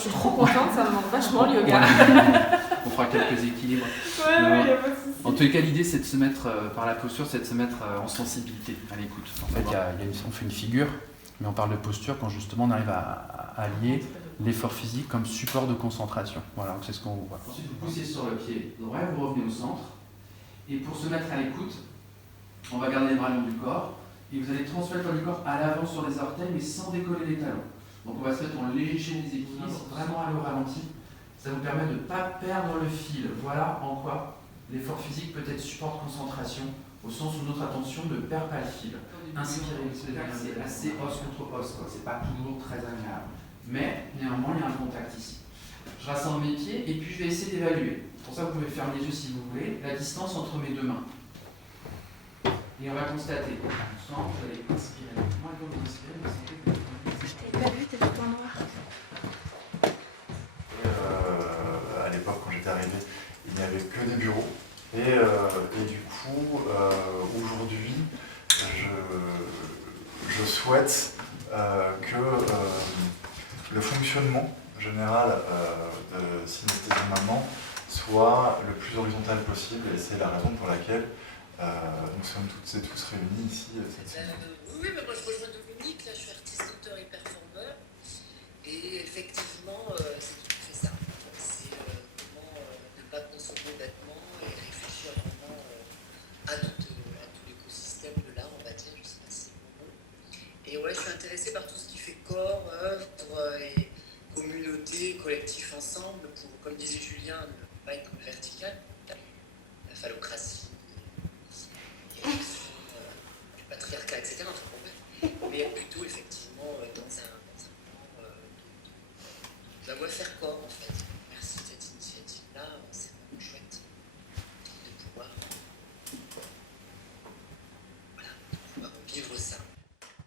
je suis trop contente, ça me manque vachement le yoga. On fera quelques équilibres. Ouais, y a pas de souci. En tous les cas, l'idée c'est de se mettre, par la posture, c'est de se mettre en sensibilité à l'écoute. En fait, on fait une figure, mais on parle de posture quand justement on arrive à allier l'effort physique comme support de concentration. Voilà, c'est ce qu'on voit. Ensuite, vous poussez sur le pied droit, vous revenez au centre. Et pour se mettre à l'écoute, on va garder les bras le long du corps. Et vous allez transmettre le corps à l'avant sur les orteils, mais sans décoller les talons. Donc on va se mettre en léger des équilibres, vraiment aller au ralenti. Ça vous permet de ne pas perdre le fil. Voilà en quoi l'effort physique peut être support de concentration, au sens où notre attention ne perd pas le fil. Inspirez, c'est assez os contre os, c'est pas toujours très agréable. Mais néanmoins, il y a un contact ici. Je rassemble mes pieds et puis je vais essayer d'évaluer. Pour ça, vous pouvez fermer les yeux si vous voulez, la distance entre mes deux mains. Et on va constater. Ensemble, vous allez inspirer. Moi, quand vous inspirez, vous sentez que je t'avais pas vu, t'as des points noirs. À l'époque, quand j'étais arrivé, il n'y avait que des bureaux. Et du coup, aujourd'hui, je souhaite que le fonctionnement général de Synesthésie Maman soit le plus horizontal possible. Et c'est la raison pour laquelle nous sommes toutes et tous réunis ici cette semaine. Oui, mais moi je rejoins Dominique, là je suis artiste, auteur et performeur. Et effectivement, c'est tout à fait ça. C'est comment ne pas consommer bêtement et réfléchir vraiment à tout l'écosystème de l'art, on va dire, je sais pas si c'est bon. Et ouais, je suis intéressée par tout ce qui fait corps, œuvre et communauté, collectif ensemble, pour, comme disait Julien, ne pas être vertical. La phallocratie, du patriarcat, etc. Mais plutôt effectivement dans un plan de la voie faire corps en fait. Merci de cette initiative-là, c'est vraiment chouette de pouvoir, vivre ça.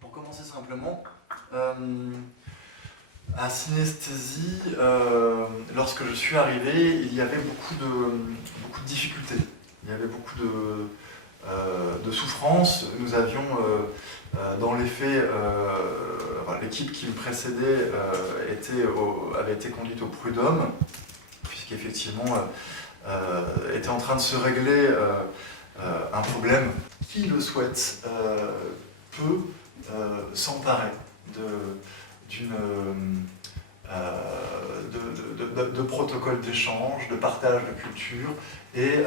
Pour commencer simplement, à Synesthésie, lorsque je suis arrivé, il y avait beaucoup de difficultés. Il y avait beaucoup de souffrances. Nous avions, dans les faits, l'équipe qui me précédait avait été conduite au prud'homme, puisqu'effectivement était en train de se régler un problème. Qui le souhaite peut s'emparer de protocoles d'échange, de partage de culture, et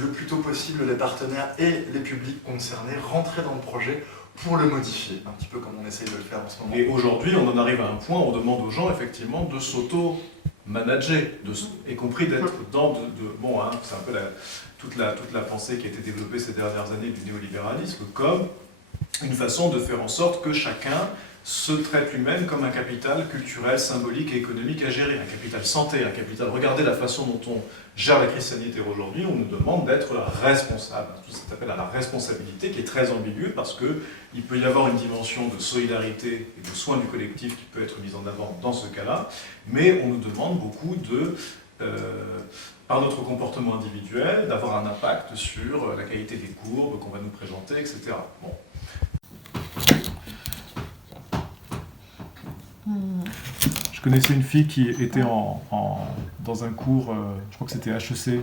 le plus tôt possible, les partenaires et les publics concernés rentrer dans le projet pour le modifier, un petit peu comme on essaye de le faire en ce moment. Et aujourd'hui, on en arrive à un point où on demande aux gens, effectivement, de s'auto-manager, y compris d'être dans c'est un peu toute la pensée qui a été développée ces dernières années du néolibéralisme, comme une façon de faire en sorte que chacun se traite lui-même comme un capital culturel, symbolique et économique à gérer, un capital santé, un capital... Regardez la façon dont on gère la crise sanitaire aujourd'hui, on nous demande d'être responsable. Tout ça s'appelle la responsabilité, qui est très ambiguë, parce qu'il peut y avoir une dimension de solidarité et de soin du collectif qui peut être mise en avant dans ce cas-là, mais on nous demande beaucoup par notre comportement individuel, d'avoir un impact sur la qualité des courbes qu'on va nous présenter, etc. Bon. Je connaissais une fille qui était dans un cours, je crois que c'était HEC,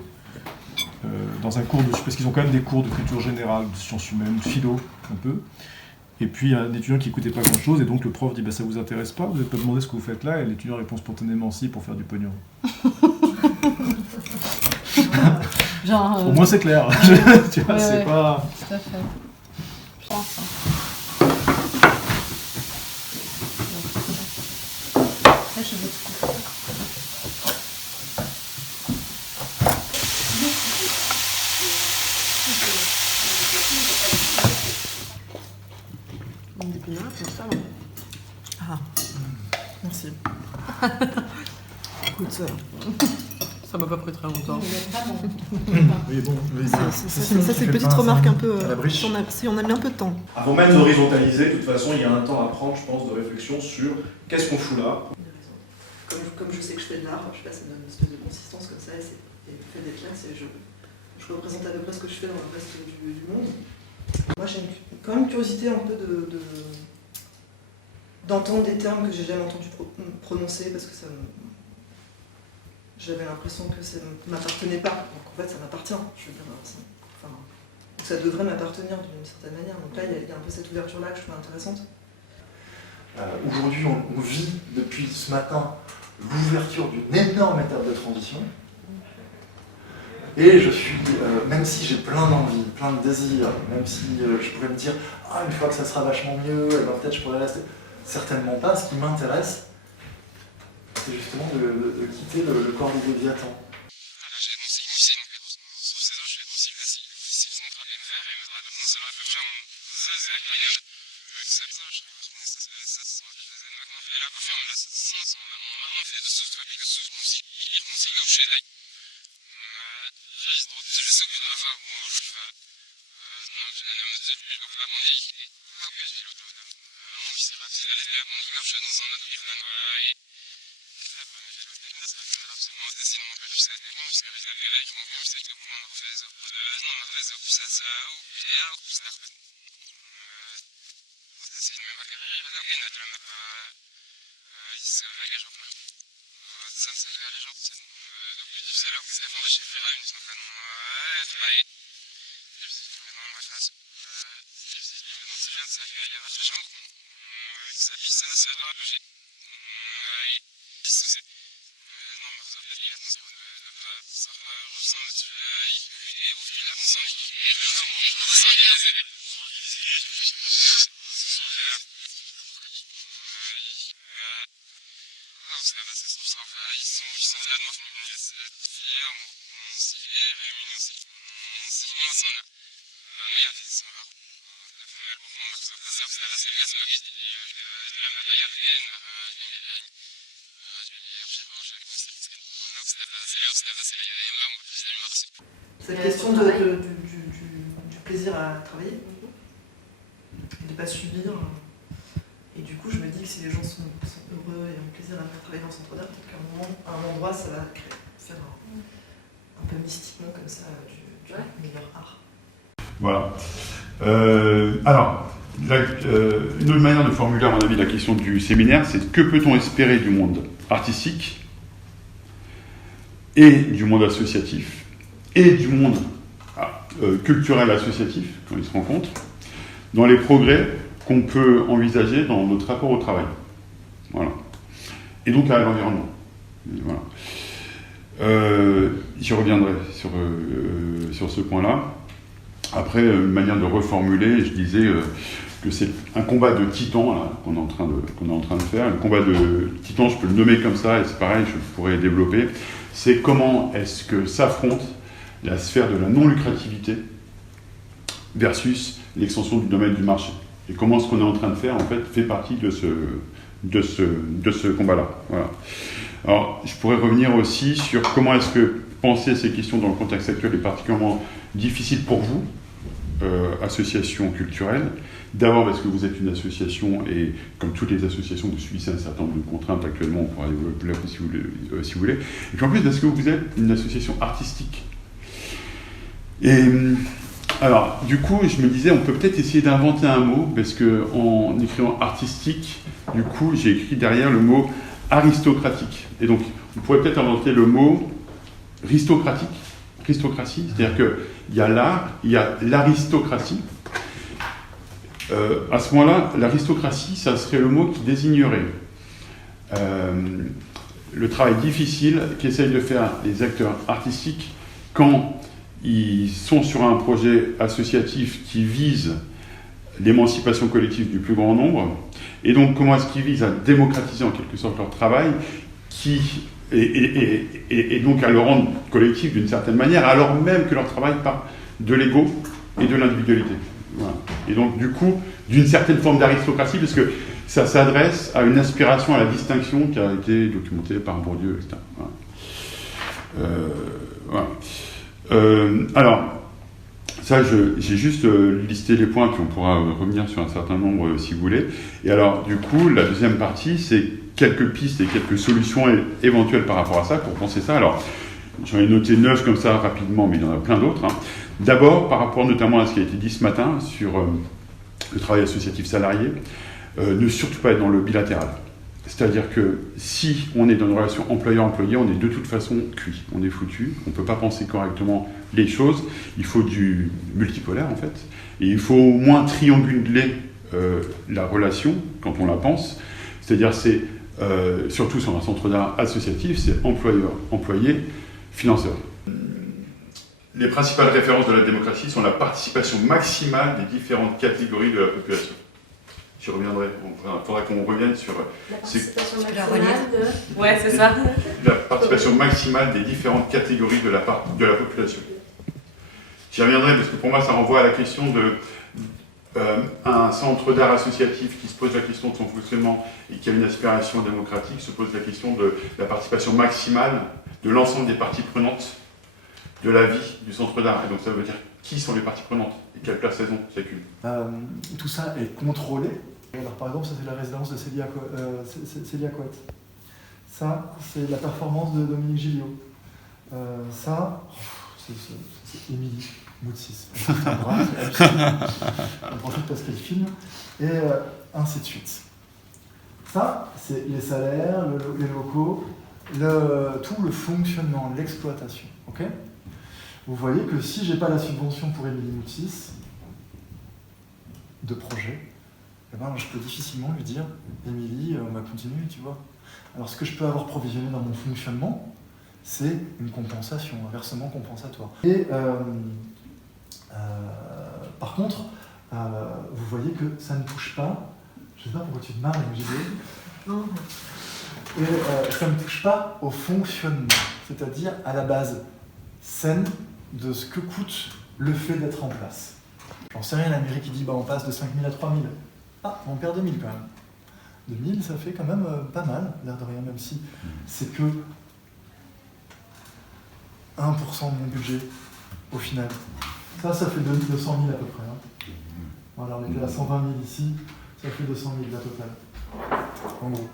dans un cours parce qu'ils ont quand même des cours de culture générale, de sciences humaines, de philo, un peu. Et puis il y a un étudiant qui n'écoutait pas grand-chose, et donc le prof dit « ça vous intéresse pas, vous n'avez pas demandé ce que vous faites là ?» Et l'étudiant répond spontanément « si, pour faire du pognon. » Genre, Au moins c'est clair, tu vois, c'est pas... Tout à fait. Je pense. Je vais te couper. Des pinards, c'est ça, non? Ah, merci. Écoute, ça m'a pas pris très longtemps. Oui, bon, Ça, c'est une petite remarque un peu. Si on a mis un peu de temps. Avant même d'horizontaliser, de toute façon, il y a un temps à prendre, je pense, de réflexion sur qu'est-ce qu'on fout là. Comme je sais que je fais de l'art, je sais pas, ça me donne une espèce de consistance comme ça, et le fait d'être là, je représente à peu près ce que je fais dans le reste du monde. Moi, j'ai quand même une curiosité un peu d'entendre des termes que j'ai jamais entendu prononcer parce que j'avais l'impression que ça ne m'appartenait pas. Donc en fait, ça m'appartient. Je veux dire, donc ça devrait m'appartenir d'une certaine manière. Donc là, il y a un peu cette ouverture-là que je trouve intéressante. Aujourd'hui, on vit depuis ce matin l'ouverture d'une énorme étape de transition. Et je suis, même si j'ai plein d'envie, plein de désirs, même si je pourrais me dire « Ah, une fois que ça sera vachement mieux, eh ben, peut-être je pourrais rester », certainement pas. Ce qui m'intéresse, c'est justement de quitter le corps du Léviathan. Cette question du plaisir à travailler, de ne pas subir. Et du coup, je me dis que si les gens sont heureux et ont plaisir à venir travailler dans le centre d'art, peut-être qu'à un endroit, ça va faire un peu mystiquement comme ça du meilleur art. Voilà. Alors, une autre manière de formuler, à mon avis, la question du séminaire, c'est que peut-on espérer du monde artistique et du monde associatif et du monde culturel associatif, quand ils se rencontrent, dans les progrès qu'on peut envisager dans notre rapport au travail. Voilà. Et donc à l'environnement. Voilà. J'y reviendrai sur ce point-là. Après, une manière de reformuler, je disais que c'est un combat de titans là, qu'on est en train de faire. Le combat de titans, je peux le nommer comme ça, et c'est pareil, je pourrais développer. C'est comment est-ce que s'affronte la sphère de la non-lucrativité versus l'extension du domaine du marché. Et comment ce qu'on est en train de faire, en fait, fait partie de ce combat-là. Voilà. Alors, je pourrais revenir aussi sur comment est-ce que penser ces questions dans le contexte actuel est particulièrement difficile pour vous, association culturelle. D'abord parce que vous êtes une association et comme toutes les associations, vous subissez un certain nombre de contraintes actuellement, on pourra développer là si vous voulez. Et puis en plus parce que vous êtes une association artistique. Et alors, du coup, je me disais, on peut peut-être essayer d'inventer un mot, parce qu'en écrivant artistique, du coup, j'ai écrit derrière le mot aristocratique. Et donc, on pourrait peut-être inventer le mot aristocratique, c'est-à-dire qu'il y a l'art, il y a l'aristocratie. À ce moment-là, l'aristocratie, ça serait le mot qui désignerait le travail difficile qu'essayent de faire les acteurs artistiques quand ils sont sur un projet associatif qui vise l'émancipation collective du plus grand nombre. Et donc, comment est-ce qu'ils visent à démocratiser en quelque sorte leur travail et donc à le rendre collectif d'une certaine manière, alors même que leur travail part de l'ego et de l'individualité. Voilà. Et donc, du coup, d'une certaine forme d'aristocratie, parce que ça s'adresse à une aspiration à la distinction qui a été documentée par Bourdieu, etc. Voilà. Alors, ça, j'ai juste listé les points, puis on pourra revenir sur un certain nombre si vous voulez. Et alors, du coup, la deuxième partie, c'est quelques pistes et quelques solutions éventuelles par rapport à ça, pour penser ça. Alors, j'en ai noté 9 comme ça rapidement, mais il y en a plein d'autres. Hein. D'abord, par rapport notamment à ce qui a été dit ce matin sur le travail associatif salarié, ne surtout pas être dans le bilatéral. C'est-à-dire que si on est dans une relation employeur-employé, on est de toute façon cuit, on est foutu, on ne peut pas penser correctement les choses, il faut du multipolaire en fait, et il faut au moins trianguler la relation quand on la pense, c'est-à-dire c'est surtout sur un centre d'art associatif, c'est employeur-employé, financeur. Les principales références de la démocratie sont la participation maximale des différentes catégories de la population. J'y reviendrai, il faudra qu'on revienne sur La participation la maximale de... Ouais, c'est ça. la participation maximale des différentes catégories de la population. J'y reviendrai parce que pour moi ça renvoie à la question de un centre d'art associatif qui se pose la question de son fonctionnement et qui a une aspiration démocratique se pose la question de la participation maximale de l'ensemble des parties prenantes de la vie du centre d'art. Et donc ça veut dire qui sont les parties prenantes et quelle place elles ont chacune. Tout ça est contrôlé. Alors, par exemple, ça c'est la résidence de Célia Couette. Ça, c'est la performance de Dominique Gilliot. Ça, c'est Émilie Moutsis. On profite parce qu'elle filme. Et ainsi de suite. Ça, c'est les salaires, les locaux, tout le fonctionnement, l'exploitation. Okay, vous voyez que si j'ai pas la subvention pour Émilie Moutsis de projet, eh ben, je peux difficilement lui dire Émilie, on va continuer, tu vois. Alors ce que je peux avoir provisionné dans mon fonctionnement, c'est une compensation, un versement compensatoire. Et par contre, vous voyez que ça ne touche pas, je sais pas pourquoi tu te marres, MJD, et ça ne touche pas au fonctionnement, c'est-à-dire à la base saine de ce que coûte le fait d'être en place. J'en sais rien, la mairie qui dit bah, on passe de 5 000 à 3 000. Ah, on perd 2 000 quand même. 2 000, ça fait quand même pas mal, l'air de rien, même si c'est que 1% de mon budget au final. Ça fait 200 000 à peu près. Hein. Voilà, on était à 120 000 ici, ça fait 200 000 la totale. En gros.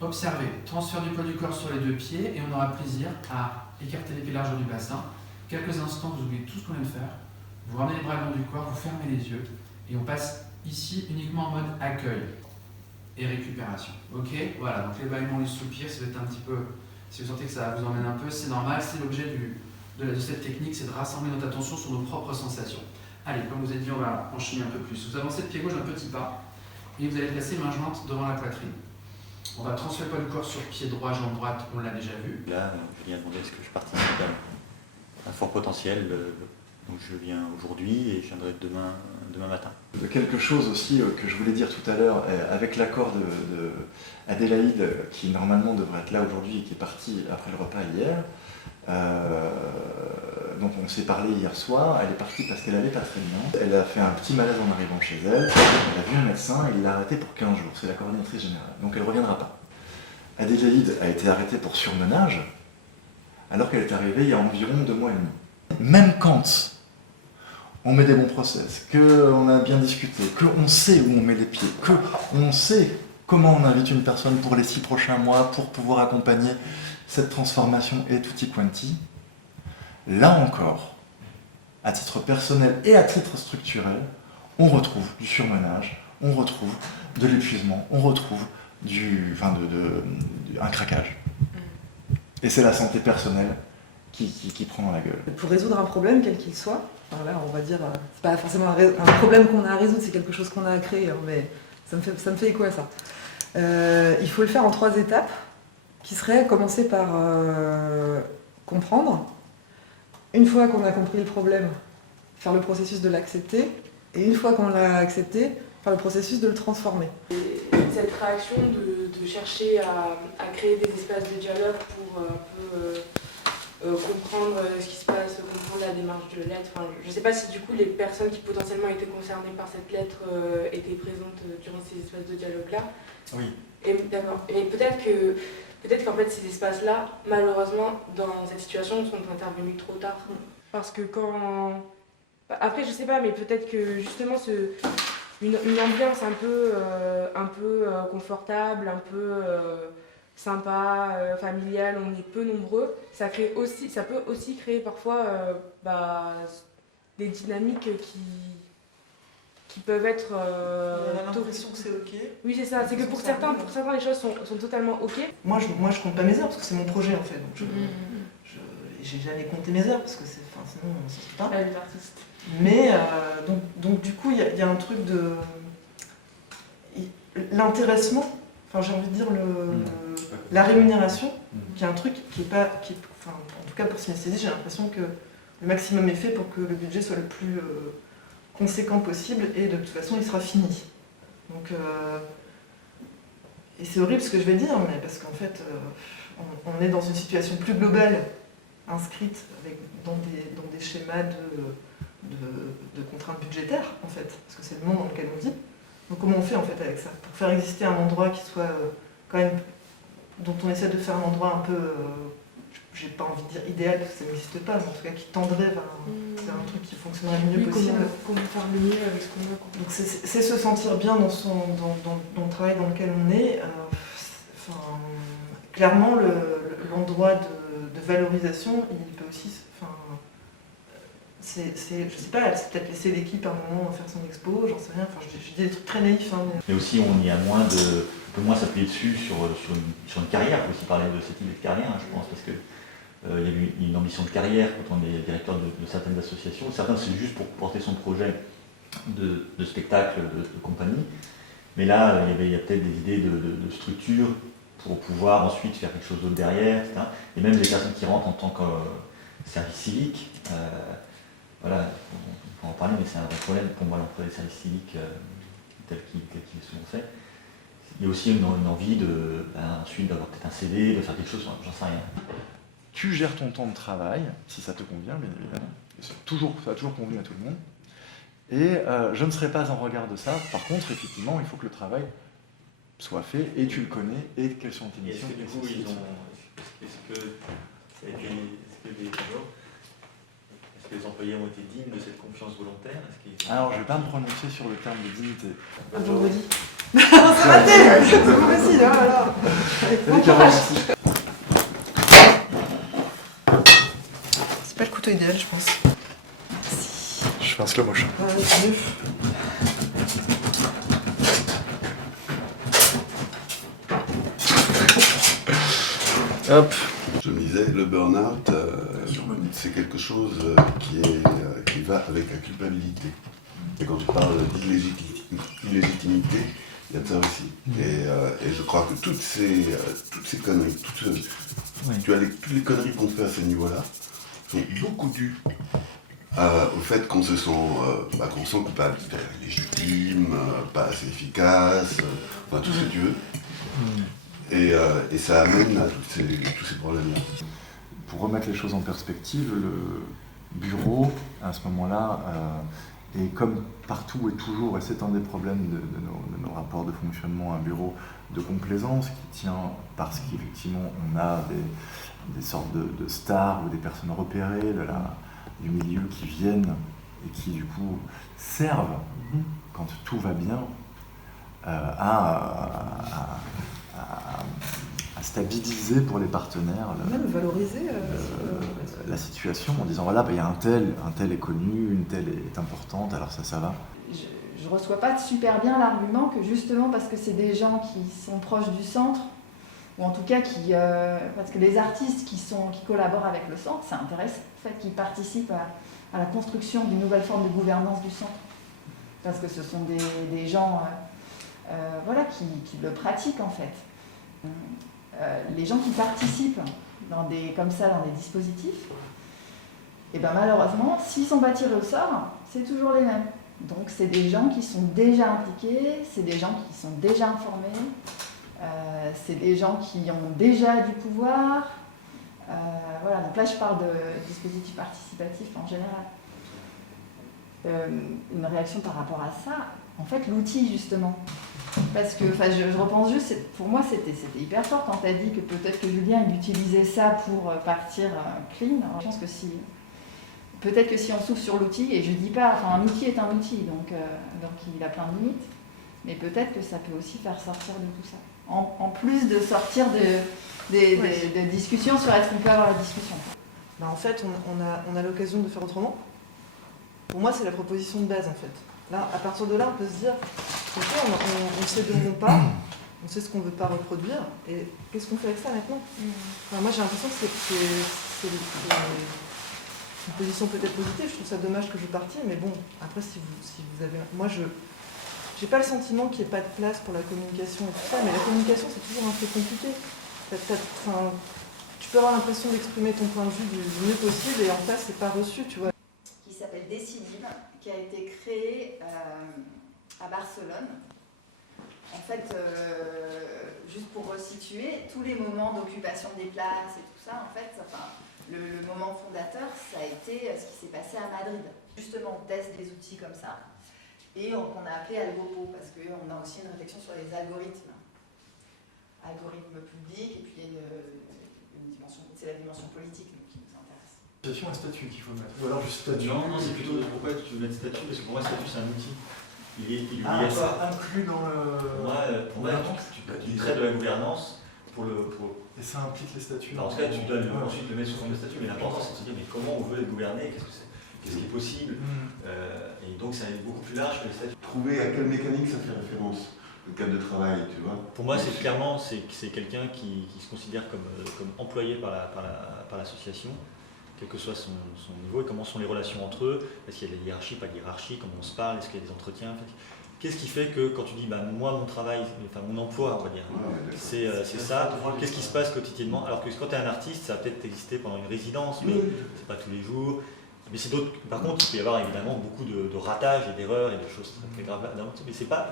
Observez, transfert du poids du corps sur les deux pieds et on aura plaisir à écarter les pieds largeur du bassin. Quelques instants, vous oubliez tout ce qu'on vient de faire. Vous ramenez les bras le long du corps, vous fermez les yeux et on passe ici uniquement en mode accueil et récupération. Ok, voilà, donc les bâillements, les soupirs, ça va être un petit peu, si vous sentez que ça vous emmène un peu, c'est normal, c'est l'objet de cette technique, c'est de rassembler notre attention sur nos propres sensations. Allez, comme vous avez dit, on va enchaîner un peu plus. Vous avancez de pied gauche un petit pas et vous allez placer main jointe devant la poitrine. On va transférer le poids du corps sur pied droit, jambe droite, on l'a déjà vu. Là, je viens demander est-ce que je participe à un fort potentiel. Donc je viens aujourd'hui et je viendrai demain matin. Quelque chose aussi que je voulais dire tout à l'heure, avec l'accord d'Adélaïde, qui normalement devrait être là aujourd'hui et qui est partie après le repas hier. Donc on s'est parlé hier soir, elle est partie parce qu'elle allait pas très bien. Elle a fait un petit malaise en arrivant chez elle, elle a vu un médecin et il l'a arrêtée pour 15 jours, c'est la coordinatrice générale, donc elle ne reviendra pas. Adélaïde a été arrêtée pour surmenage, alors qu'elle est arrivée il y a environ 2 mois et demi. Même quand on met des bons process, qu'on a bien discuté, qu'on sait où on met les pieds, qu'on sait comment on invite une personne pour les 6 prochains mois pour pouvoir accompagner cette transformation et tutti quanti, là encore, à titre personnel et à titre structurel, on retrouve du surmenage, on retrouve de l'épuisement, on retrouve un craquage. Et c'est la santé personnelle qui prend dans la gueule. Pour résoudre un problème, quel qu'il soit, enfin là, on va dire, c'est pas forcément un problème qu'on a à résoudre, c'est quelque chose qu'on a à créer, hein, mais ça me fait écho à ça. Il faut le faire en 3 étapes, qui seraient commencer par comprendre. Une fois qu'on a compris le problème, faire le processus de l'accepter. Et une fois qu'on l'a accepté, faire le processus de le transformer. Et cette réaction de chercher à créer des espaces de dialogue pour un peu comprendre ce qui se passe, comprendre la démarche de lettre. Enfin, je ne sais pas si du coup les personnes qui potentiellement étaient concernées par cette lettre étaient présentes durant ces espaces de dialogue-là. Oui. Et d'accord. Et peut-être qu'en fait ces espaces-là, malheureusement, dans cette situation, sont intervenus trop tard. Parce que quand... Après, je sais pas, mais peut-être que justement une ambiance un peu confortable, un peu sympa, familiale, on est peu nombreux, ça peut aussi créer parfois des dynamiques qui peuvent être... On a l'impression que c'est ok. Oui, c'est ça, c'est que pour certains les choses sont totalement ok. Moi, je compte pas mes heures parce que c'est mon projet en fait. Donc j'ai jamais compté mes heures parce que sinon on s'en sort pas. Les artistes. Mais donc du coup, il y a un truc de l'intéressement, enfin j'ai envie de dire la rémunération, qui est un truc qui est pas, enfin en tout cas pour synesthésie, j'ai l'impression que le maximum est fait pour que le budget soit le plus conséquent possible et de toute façon il sera fini. Donc et c'est horrible ce que je vais dire, mais parce qu'en fait on est dans une situation plus globale inscrite dans des schémas de contraintes budgétaires, en fait, parce que c'est le monde dans lequel on vit. Donc comment on fait en fait avec ça? Pour faire exister un endroit qui soit quand même, dont on essaie de faire un endroit un peu, j'ai pas envie de dire idéal, parce que ça n'existe pas, mais en tout cas qui tendrait vers un truc qui fonctionnerait le mieux possible. Comment faire le mieux avec ce qu'on a. Donc c'est se sentir bien dans le travail dans lequel on est. Clairement, l'endroit de valorisation, il peut aussi... je sais pas, c'est peut-être laisser l'équipe à un moment faire son expo, j'en sais rien, je dis des trucs très naïfs. Hein, mais aussi, on y a on peut moins s'appuyer dessus sur une carrière. Il faut aussi parler de cette idée de carrière, hein, je pense, parce que il y a eu une ambition de carrière quand on est directeur de certaines associations. Certains, c'est juste pour porter son projet de spectacle, de compagnie. Mais là, il y a peut-être des idées de structure pour pouvoir ensuite faire quelque chose d'autre derrière, etc. Et même les personnes qui rentrent en tant que service civique, voilà, on peut en parler, mais c'est un vrai problème pour moi, l'emploi des services civiques tel qu'il est souvent fait. Il y a aussi une envie ensuite d'avoir peut-être un CD, de faire quelque chose, j'en sais rien. Tu gères ton temps de travail, si ça te convient, bien évidemment. Ça a toujours convenu à tout le monde. Et je ne serai pas en regard de ça. Par contre, effectivement, il faut que le travail soit fait, et tu le connais, et quelles sont tes missions. Est-ce que les employés ont été dignes de cette confiance volontaire? Alors, je ne vais pas me prononcer sur le terme de dignité. Un vendredi. On s'est raté. C'est pas facile, hein, alors. Salut Caroline. C'est pas le couteau idéal, je pense. Je fais un slow motion. C'est mieux. Hop. Je me disais, le burn-out, c'est quelque chose qui va avec la culpabilité. Et quand tu parles d'illégitimité, il y a de ça aussi. Et je crois que toutes ces conneries, toutes les conneries qu'on fait à ce niveau-là, sont beaucoup dues au fait qu'on se sent coupable, c'est-à-dire illégitime, pas assez efficace, enfin tout ce que tu veux. Et ça amène à tous ces problèmes-là. Pour remettre les choses en perspective, le bureau, à ce moment-là, est comme partout et toujours, et c'est un des problèmes de nos rapports de fonctionnement, un bureau de complaisance qui tient parce qu'effectivement on a des sortes de stars ou des personnes repérées du milieu qui viennent et qui du coup servent, quand tout va bien, à stabiliser pour les partenaires même valoriser la situation en disant voilà, il y a un tel est connu, une telle est importante, alors ça va. Je reçois pas super bien l'argument que justement parce que c'est des gens qui sont proches du centre, ou en tout cas parce que les artistes qui collaborent avec le centre, ça intéresse, en fait, qui participent à la construction d'une nouvelle forme de gouvernance du centre. Parce que ce sont des gens qui le pratiquent en fait. Les gens qui participent dans des dispositifs, et ben malheureusement, s'ils sont pas tirés au sort, c'est toujours les mêmes. Donc c'est des gens qui sont déjà impliqués, c'est des gens qui sont déjà informés, c'est des gens qui ont déjà du pouvoir. Voilà, donc là je parle de dispositifs participatifs en général. Une réaction par rapport à ça, en fait l'outil justement. Parce que je repense juste, pour moi c'était hyper fort quand tu as dit que peut-être que Julien il utilisait ça pour partir clean. Alors, je pense que peut-être que si on s'ouvre sur l'outil, et je dis pas, un outil est un outil, donc il a plein de limites, mais peut-être que ça peut aussi faire sortir de tout ça. En plus de sortir des discussions sur est-ce qu'on peut avoir la discussion. En fait, on a l'occasion de faire autrement. Pour moi, c'est la proposition de base en fait. Là, à partir de là, on peut se dire, ok, on sait de où on part, on sait ce qu'on ne veut pas reproduire, et qu'est-ce qu'on fait avec ça maintenant ? Moi, j'ai l'impression que c'est une position peut-être positive. Je trouve ça dommage que je partie, mais bon, après, si vous avez... Moi, j'ai pas le sentiment qu'il n'y ait pas de place pour la communication et tout ça, mais la communication, c'est toujours un peu compliqué. Tu peux avoir l'impression d'exprimer ton point de vue du mieux possible, et en face, c'est pas reçu, tu vois. Qui s'appelle Décidim, qui a été créé à Barcelone. En fait, juste pour resituer, tous les moments d'occupation des places et tout ça, en fait, le moment fondateur, ça a été ce qui s'est passé à Madrid. Justement, on teste des outils comme ça, et qu'on a appelé Algopo, parce qu'on a aussi une réflexion sur les algorithmes. Algorithmes publics, et puis il y a une dimension, c'est la dimension politique qui nous intéresse. Un statut qu'il faut mettre, ou alors juste statut. Non, c'est plutôt pourquoi tu veux mettre statut, parce que pour moi, statut c'est un outil. Il est inclus dans le. Pour moi, tu traites de la gouvernance pour le. Et ça implique les statuts. En tout cas, tu dois ensuite le mettre sous forme de statut, mais l'important c'est de se dire mais comment on veut être gouverné, qu'est-ce qui est possible, et donc ça est beaucoup plus large que les statuts. Trouver à quelle mécanique ça fait référence, le cadre de travail, tu vois. Pour moi, c'est clairement c'est quelqu'un qui se considère comme employé par l'association, quel que soit son niveau, et comment sont les relations entre eux, est-ce qu'il y a de la hiérarchie, pas de hiérarchie, comment on se parle, est-ce qu'il y a des entretiens, qu'est-ce qui fait que quand tu dis moi mon travail, enfin mon emploi on va dire, c'est ça, qu'est-ce qui se passe quotidiennement, alors que quand tu es un artiste, ça va peut-être exister pendant une résidence, mais c'est pas tous les jours, mais c'est d'autres, par contre il peut y avoir évidemment beaucoup de ratages et d'erreurs et de choses très graves, mais c'est pas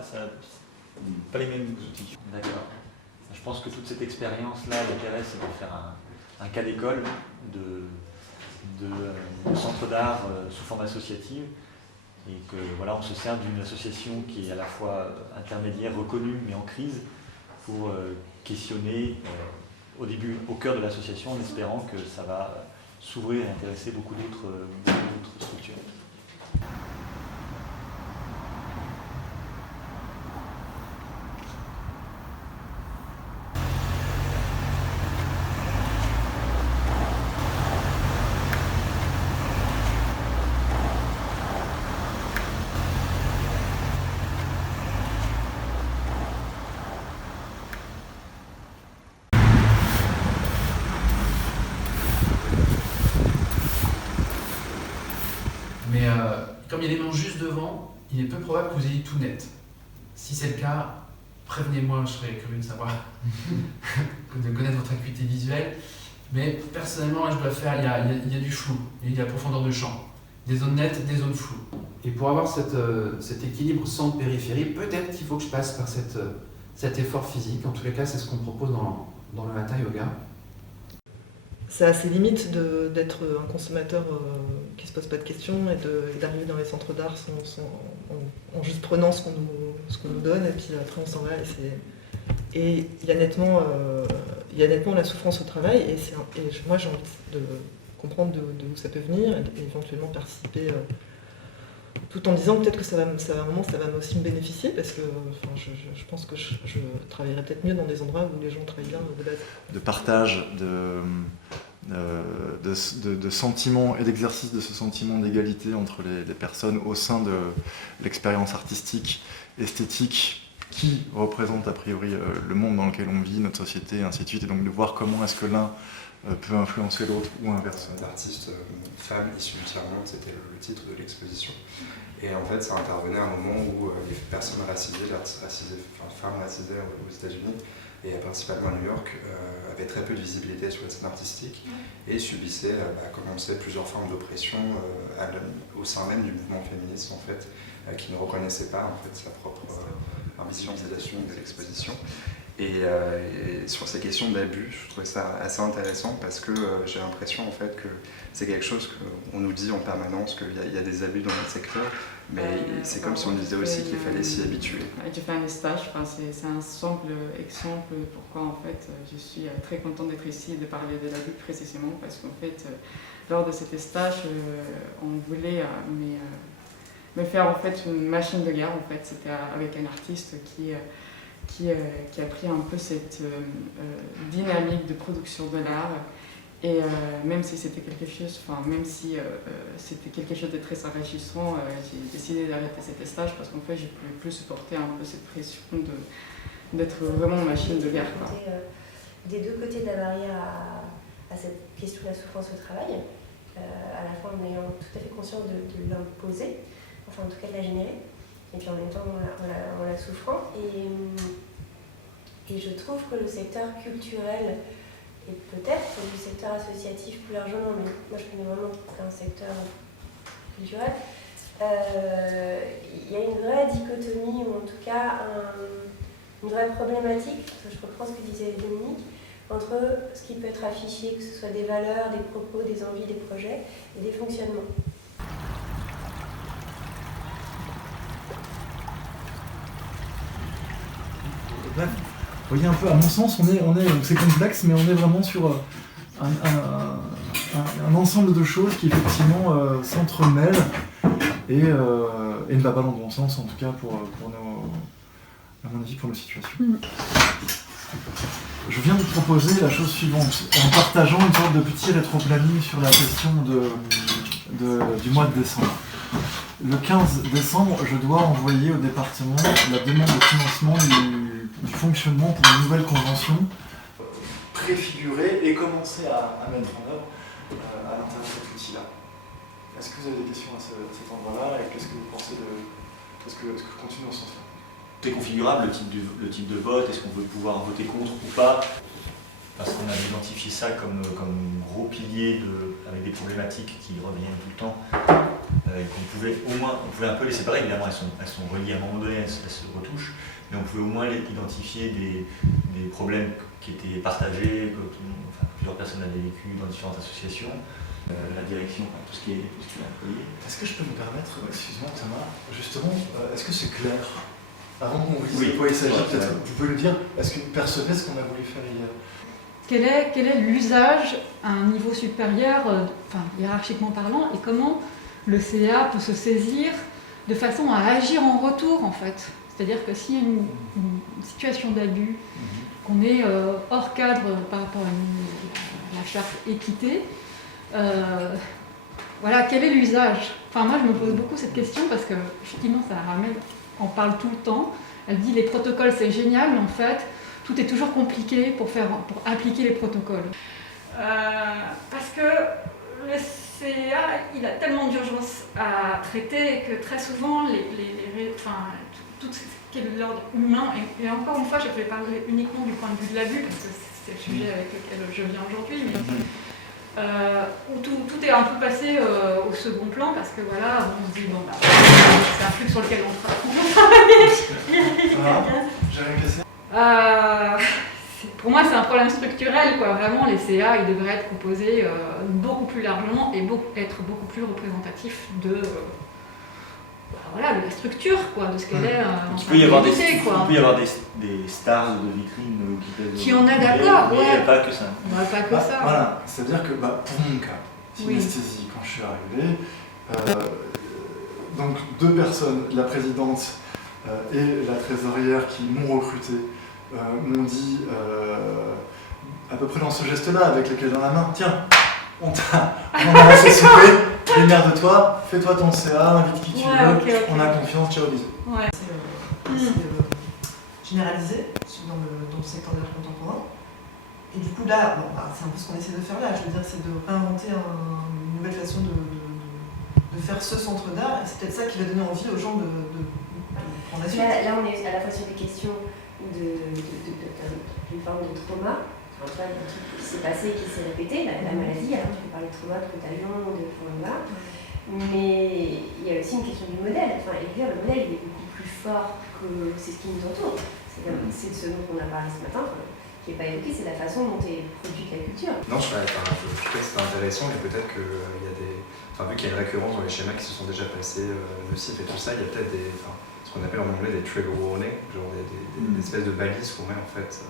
les mêmes outils. D'accord. Je pense que toute cette expérience-là, l'intérêt c'est de faire un cas d'école de centre d'art sous forme associative, et que voilà, on se sert d'une association qui est à la fois intermédiaire, reconnue, mais en crise, pour questionner au début au cœur de l'association, en espérant que ça va s'ouvrir et intéresser beaucoup d'autres structures. Mais comme il y a des mains juste devant, il est peu probable que vous ayez tout net. Si c'est le cas, prévenez-moi, je serais curieux de savoir, de connaître votre acuité visuelle. Mais personnellement, là, je dois faire, il y a du flou, il y a de la profondeur de champ, des zones nettes, des zones floues. Et pour avoir cet équilibre centre-périphérie, peut-être qu'il faut que je passe par cet effort physique. En tous les cas, c'est ce qu'on propose dans le Hatha Yoga. Ça a ses limites d'être un consommateur qui ne se pose pas de questions et d'arriver dans les centres d'art en juste prenant ce qu'on nous donne, et puis après on s'en va. Et il y a nettement la souffrance au travail, et moi j'ai envie de comprendre d'où ça peut venir, et éventuellement participer, tout en disant peut-être que ça va aussi me bénéficier, parce que je pense que je travaillerai peut-être mieux dans des endroits où les gens travaillent bien de base. De partage, de sentiment et d'exercice de ce sentiment d'égalité entre les personnes au sein de l'expérience artistique, esthétique qui représente a priori le monde dans lequel on vit, notre société, ainsi de suite, et donc de voir comment est-ce que l'un peut influencer l'autre ou inversement. D'artistes femmes issues du tiers-monde, c'était le titre de l'exposition. Et en fait, ça intervenait à un moment où les personnes racisées, femmes racisées aux États-Unis, et principalement à New York, avaient très peu de visibilité sur la scène artistique et subissaient, comme on le sait, plusieurs formes d'oppression au sein même du mouvement féministe, en fait, qui ne reconnaissait pas en fait, sa propre invisibilisation de l'exposition. Et sur ces questions d'abus, je trouvais ça assez intéressant parce que j'ai l'impression en fait que c'est quelque chose qu'on nous dit en permanence, qu'il y a des abus dans notre secteur, mais c'est comme si on disait aussi qu'il fallait s'y habituer. J'ai fait un stage, c'est un simple exemple pourquoi en fait je suis très contente d'être ici et de parler de l'abus précisément parce qu'en fait lors de cet stage on voulait me faire en fait une machine de guerre en fait, c'était avec un artiste qui a pris un peu cette dynamique de production de l'art et même si c'était quelque chose, c'était quelque chose de très enrichissant, j'ai décidé d'arrêter cet stage parce qu'en fait je ne pouvais plus supporter un peu cette pression d'être vraiment une machine de guerre. Des deux côtés de la barrière à cette question de la souffrance au travail, à la fois en ayant tout à fait conscience de l'imposer, enfin en tout cas de la générer, et puis en même temps en la souffrant. Et je trouve que le secteur culturel, et peut-être le secteur associatif plus largement, mais moi je connais vraiment qu'un secteur culturel, il y a une vraie dichotomie, ou en tout cas une vraie problématique, je reprends ce que disait Dominique, entre ce qui peut être affiché, que ce soit des valeurs, des propos, des envies, des projets, et des fonctionnements. Bref, vous voyez un peu, à mon sens, c'est complexe, mais on est vraiment sur un ensemble de choses qui effectivement s'entremêlent et ne va pas dans le bon sens, en tout cas à mon avis, pour nos situations. Je viens de vous proposer la chose suivante, en partageant une sorte de petit rétro-planning sur la question du mois de décembre. Le 15 décembre, je dois envoyer au département la demande de financement du fonctionnement pour une nouvelle convention. Préfigurer et commencer à mettre en œuvre à l'intérieur de cet outil-là. Est-ce que vous avez des questions à cet endroit-là et qu'est-ce que vous pensez est-ce que vous continuez dans ce sens-là? Tout est configurable, le type de vote, est-ce qu'on peut pouvoir voter contre ou pas? Parce qu'on a identifié ça comme gros pilier avec des problématiques qui reviennent tout le temps. Et qu'on pouvait un peu les séparer, évidemment elles sont reliées à un moment donné, elles se retouchent, mais on pouvait au moins identifier des problèmes qui étaient partagés, que plusieurs personnes avaient vécu dans différentes associations, la direction, tout ce qui est employé. Est-ce que je peux me permettre, excuse-moi Thomas, justement, est-ce que c'est clair? Avant qu'on vous dise oui, de quoi il s'agit, peut-être vous pouvez le dire, est-ce que vous percevez ce qu'on a voulu faire hier? Quel est l'usage à un niveau supérieur, hiérarchiquement parlant, et comment le CA peut se saisir de façon à agir en retour, en fait. C'est-à-dire que s'il y a une situation d'abus, qu'on est hors cadre par rapport à la charte équité, quel est l'usage? Moi, je me pose beaucoup cette question parce que, effectivement, ça ramène, on parle tout le temps. Elle dit les protocoles, c'est génial, mais en fait, tout est toujours compliqué pour appliquer les protocoles. Parce que le CA, il a tellement d'urgence à traiter que très souvent, tout ce qui est de l'ordre humain, et encore une fois, je vais parler uniquement du point de vue de l'abus, parce que c'est le sujet avec lequel je viens aujourd'hui, mais où tout est un peu passé au second plan, parce que voilà, on se dit, c'est un truc sur lequel on travaille. J'ai rien cassé. Pour moi, c'est un problème structurel, quoi. Vraiment, les CA, ils devraient être composés beaucoup plus largement et être beaucoup plus représentatifs de la structure, quoi, de ce qu'elle est. Il peut y avoir des stars de vitrine qui en a d'accord, mais pas que ça. Pas que ça. Voilà, c'est-à-dire que pour mon cas, synesthésie, quand je suis arrivé, donc 2 personnes, la présidente et la trésorière qui m'ont recruté, m'ont dit à peu près dans ce geste-là, avec lequel dans la main, tiens, on a assez soupé, démerde-toi, fais-toi ton CA, invite qui tu veux, on a confiance, ciao, bisous. Ouais. généralisé dans le secteur de l'art contemporain. Et du coup là, c'est un peu ce qu'on essaie de faire là, je veux dire, c'est de réinventer une nouvelle façon de faire ce centre d'art, et c'est peut-être ça qui va donner envie aux gens de prendre la suite. Là, on est à la fois sur des questions d'une forme de trauma, tu vois, un truc qui s'est passé, qui s'est répété, la maladie, alors tu peux parler de trauma, de contagion, voilà. Mais il y a aussi une question du modèle. Enfin, et le modèle, il est beaucoup plus fort que c'est ce qui nous entoure. C'est ce dont on a parlé ce matin, qui n'est pas évoqué, c'est la façon dont est produite la culture. Non, je trouve que c'est intéressant, mais peut-être qu'il y a des... Enfin, vu qu'il y a une récurrence dans les schémas qui se sont déjà passés, nocifs et tout ça, il y a peut-être ce qu'on appelle en anglais des trigger warnings, genre des espèces de balises qu'on met en fait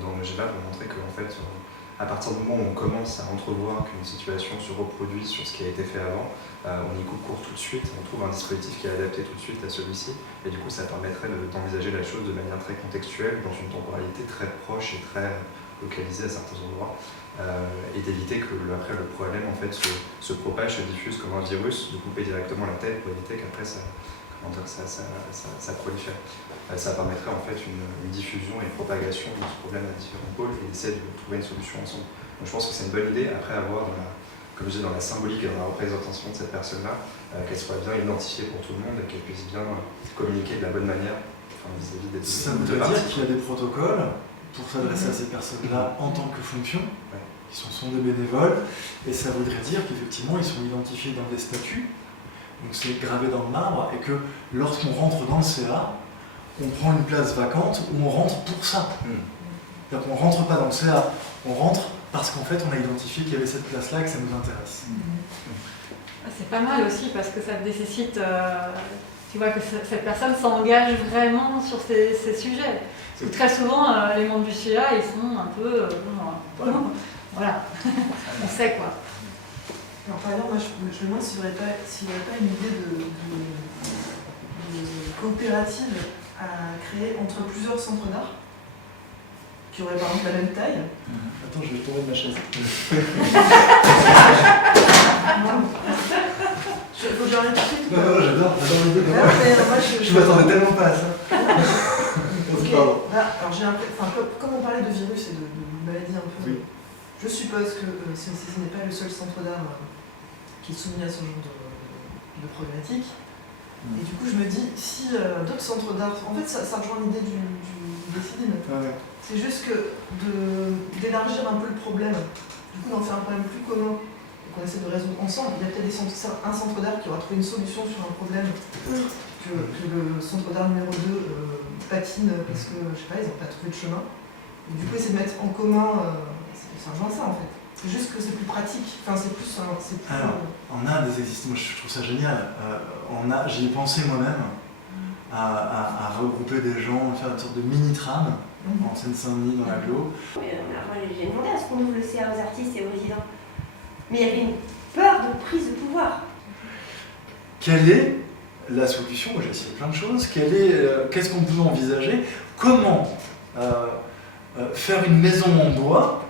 dans le schéma pour montrer qu'en fait, à partir du moment où on commence à entrevoir qu'une situation se reproduit sur ce qui a été fait avant, on y coupe court tout de suite, on trouve un dispositif qui est adapté tout de suite à celui-ci, et du coup ça permettrait d'envisager la chose de manière très contextuelle, dans une temporalité très proche et très localisée à certains endroits, et d'éviter que après le problème en fait se propage, se diffuse comme un virus, de couper directement la tête pour éviter qu'après ça prolifère. Ça permettrait en fait une diffusion et une propagation de ce problème à différents pôles et d'essayer de trouver une solution ensemble. Donc je pense que c'est une bonne idée, après avoir, comme je dis, dans la symbolique et dans la représentation de cette personne-là, qu'elle soit bien identifiée pour tout le monde et qu'elle puisse bien communiquer de la bonne manière vis-à-vis des deux. Ça voudrait dire qu'il y a des protocoles pour s'adresser à ces personnes-là en tant que fonction, qui sont des bénévoles, et ça voudrait dire qu'effectivement ils sont identifiés dans des statuts, donc c'est gravé dans le marbre, et que lorsqu'on rentre dans le CA, on prend une place vacante où on rentre pour ça. Donc on ne rentre pas dans le CA, on rentre parce qu'en fait on a identifié qu'il y avait cette place-là et que ça nous intéresse. C'est pas mal aussi parce que ça nécessite, tu vois, que cette personne s'engage vraiment sur ces sujets. Parce que très souvent, les membres du CA, ils sont un peu... voilà, on sait quoi. Alors, par exemple, moi je me demande s'il n'y aurait pas une idée de coopérative à créer entre plusieurs centres d'art qui auraient par exemple la même taille. Attends, je vais tomber de ma chaise. Faut que j'arrête tout de suite. Non, j'adore l'idée. Je m'attendais tellement pas à ça. Alors j'ai comme on parlait de virus et de maladies un peu, je suppose que ce n'est pas le seul centre d'art qui est soumis à ce genre de problématique. Et du coup, je me dis, si d'autres centres d'art... En fait, ça rejoint l'idée du Décidine. C'est juste d'élargir un peu le problème, du coup d'en faire un problème plus commun, et qu'on essaie de résoudre ensemble. Il y a peut-être un centre d'art qui aura trouvé une solution sur un problème que le centre d'art numéro 2 patine parce que, je sais pas, ils n'ont pas trouvé de chemin. Et du coup, essayer de mettre en commun... ça rejoint ça, en fait. C'est juste que c'est plus pratique, c'est plus... Alors, en Inde, moi je trouve ça génial. J'y ai pensé moi-même à regrouper des gens, faire une sorte de mini-tram en Seine-Saint-Denis dans l'agglo. J'ai demandé à ce qu'on ouvre le CA aux artistes et aux résidents. Mais il y avait une peur de prise de pouvoir. Quelle est la solution? J'ai essayé plein de choses. Qu'est-ce qu'on peut envisager? Comment faire une maison en bois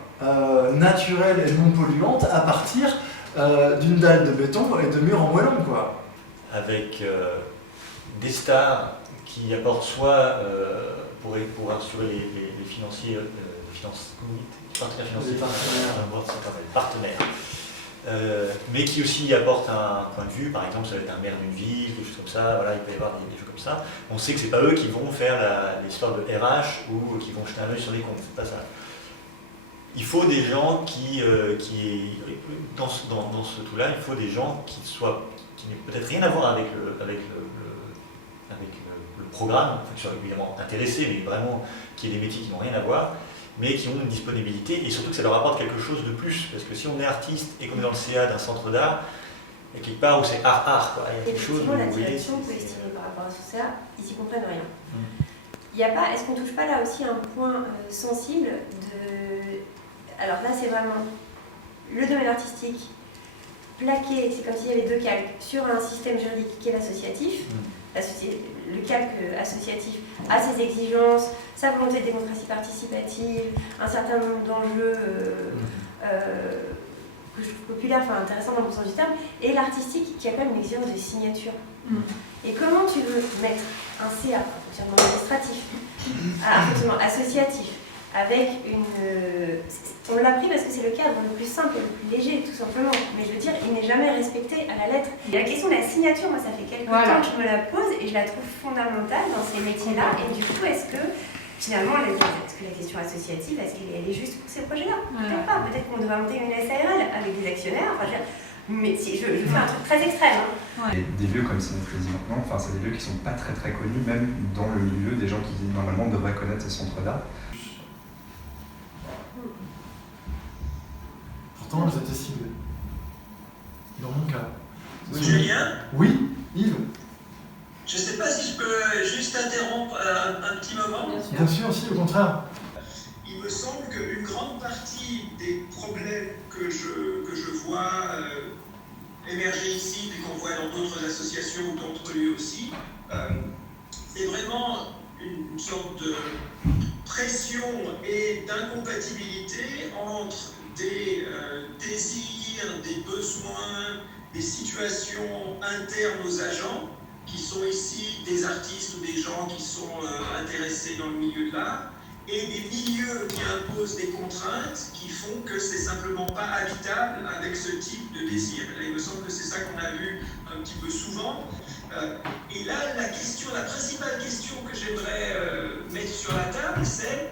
naturelle et non polluante à partir d'une dalle de béton et de murs en moellon, quoi. Avec des stars qui apportent soit pour assurer les financiers, partenaires financiers, partenaires, mais qui aussi apportent un point de vue. Par exemple, ça va être un maire d'une ville, quelque chose comme ça, voilà, il peut y avoir des choses comme ça. On sait que c'est pas eux qui vont faire l'histoire de RH ou qui vont jeter un œil sur les comptes, c'est pas ça. Il faut des gens qui dans ce tout-là, il faut des gens qui n'aient peut-être rien à voir avec le programme, qui soient évidemment intéressés, mais vraiment qui aient des métiers qui n'ont rien à voir, mais qui ont une disponibilité et surtout que ça leur apporte quelque chose de plus. Parce que si on est artiste et qu'on est dans le CA d'un centre d'art, il y a quelque part où c'est art, quoi. Il y a quelque chose où la direction peut estimer par rapport à ce CA, ils n'y comprennent rien. Est-ce qu'on ne touche pas là aussi un point sensible de... Alors là, c'est vraiment le domaine artistique plaqué, c'est comme s'il y avait deux calques, sur un système juridique qui est l'associatif. Le calque associatif a ses exigences, sa volonté de démocratie participative, un certain nombre d'enjeux que je trouve populaires, intéressants dans le sens du terme, et l'artistique qui a quand même une exigence de signature. Et comment tu veux mettre un CA, fonctionnement administratif, un fonctionnement associatif, avec une... on l'a pris parce que c'est le cadre le plus simple et le plus léger, tout simplement. Mais je veux dire, il n'est jamais respecté à la lettre. Et la question de la signature, moi, ça fait quelques temps que je me la pose et je la trouve fondamentale dans ces métiers-là. Et du coup, est-ce que, finalement, est-ce que la question associative, est-ce qu'elle est juste pour ces projets-là? Peut-être pas. Peut-être qu'on devrait monter une SARL avec des actionnaires. Enfin, mais si, je fais un truc très extrême. Hein. Et des lieux comme Synesthésie maintenant, enfin, c'est des lieux qui sont pas très très connus, même dans le milieu des gens qui normalement devraient connaître ces centres d'art. Pourtant, elles étaient ciblées. Dans mon cas. Julien? Oui, Yves. Je ne sais pas si je peux juste interrompre un petit moment. Bien sûr, si, au contraire. Il me semble qu'une grande partie des problèmes que je vois émerger ici, puis qu'on voit dans d'autres associations ou d'autres lieux aussi, c'est vraiment une sorte de pression et d'incompatibilité entre des désirs, des besoins, des situations internes aux agents, qui sont ici des artistes ou des gens qui sont intéressés dans le milieu de l'art, et des milieux qui imposent des contraintes qui font que c'est simplement pas habitable avec ce type de désir. Là, il me semble que c'est ça qu'on a vu un petit peu souvent. Et là, la principale question que j'aimerais mettre sur la table, c'est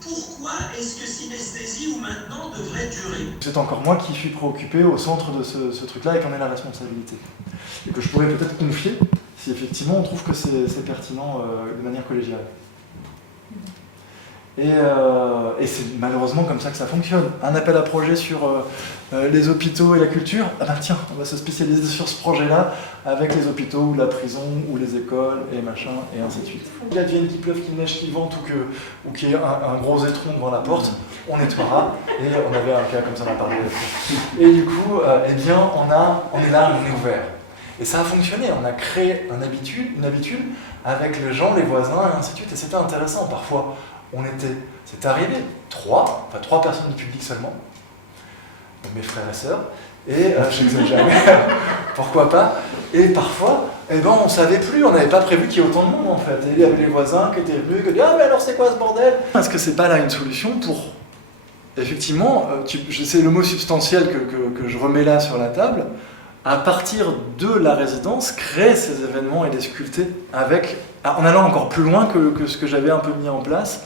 pourquoi est-ce que synesthésie ou maintenant devrait durer? C'est encore moi qui suis préoccupé au centre de ce truc-là et qu'en est la responsabilité. Et que je pourrais peut-être confier si effectivement on trouve que c'est pertinent de manière collégiale. Et c'est malheureusement comme ça que ça fonctionne. Un appel à projet sur les hôpitaux et la culture, ah ben tiens, on va se spécialiser sur ce projet-là avec les hôpitaux ou la prison ou les écoles et machin et ainsi de suite. Il advienne qu'il pleuve, qu'il neige, qu'il vente ou qu'il y ait un gros étron devant la porte, on nettoiera. Et on avait un cas comme ça, on a parlé. Et du coup, eh bien, on est là, on est ouvert. Et ça a fonctionné, on a créé une habitude avec les gens, les voisins et ainsi de suite. Et c'était intéressant parfois. C'est arrivé, trois personnes du public seulement, mes frères et sœurs, et j'exagère, pourquoi pas, et parfois, on savait plus, on n'avait pas prévu qu'il y ait autant de monde en fait, et il y avait les voisins qui étaient venus, qui disaient « Ah mais alors c'est quoi ce bordel ?» Est-ce que c'est pas là une solution pour, effectivement, c'est le mot substantiel que je remets là sur la table, à partir de la résidence, créer ces événements et les sculpter en allant encore plus loin que ce que j'avais un peu mis en place,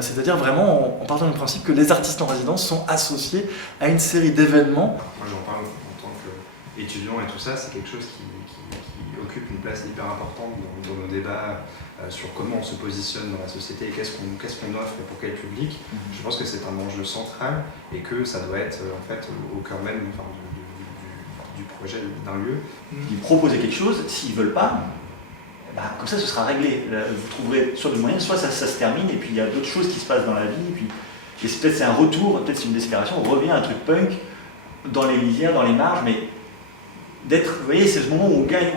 c'est-à-dire vraiment en partant du principe que les artistes en résidence sont associés à une série d'événements. Moi j'en parle en tant qu'étudiant et tout ça, c'est quelque chose qui occupe une place hyper importante dans nos débats sur comment on se positionne dans la société et qu'est-ce qu'on offre et pour quel public. Je pense que c'est un enjeu central et que ça doit être en fait au cœur même du projet d'un lieu. Ils proposer quelque chose, s'ils ne veulent pas, comme ça ce sera réglé. Vous trouverez soit de moyens, soit ça se termine et puis il y a d'autres choses qui se passent dans la vie. Et peut-être c'est un retour, peut-être c'est une déclaration, on revient à un truc punk dans les lisières, dans les marges, mais vous voyez, c'est ce moment où on gagne,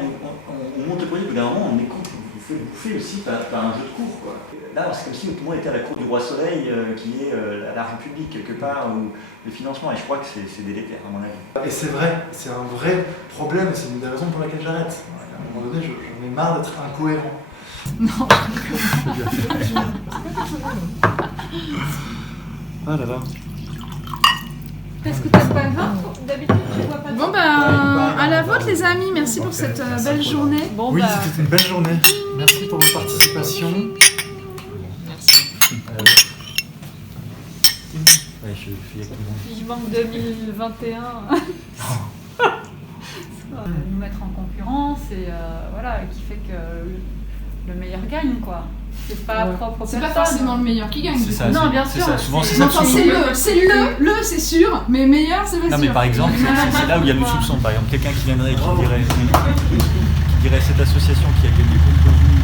on monte le projet, au bout d'un moment on écoute, vous faites bouffer aussi par un jeu de cours, quoi. Là, c'est comme si tout le monde était à la cour du Roi Soleil, qui est l'argent public quelque part, ou le financement, et je crois que c'est délétère à mon avis. Et c'est vrai, c'est un vrai problème, c'est une des raisons pour laquelle j'arrête. À un moment donné, j'en ai marre d'être incohérent. Non. Ah là là. Est-ce que t'as pas le vin? D'habitude, tu vois pas. Bon à la vôtre les amis, merci pour cette belle journée. Oui, c'était une belle journée. Merci pour votre participation. Merci. Ouais, je fais avec tout le monde. Vivement 2021. Nous mettre en concurrence et voilà, qui fait que le meilleur gagne quoi. C'est pas propre. C'est pas forcément le meilleur qui gagne. Ça, non, bien sûr. Ça, souvent c'est ça. C'est sûr, mais meilleur c'est pas sûr. Non mais par exemple, c'est là où il y a le soupçon. Par exemple, quelqu'un qui viendrait et qui dirait cette association qui a gagné beaucoup de vues.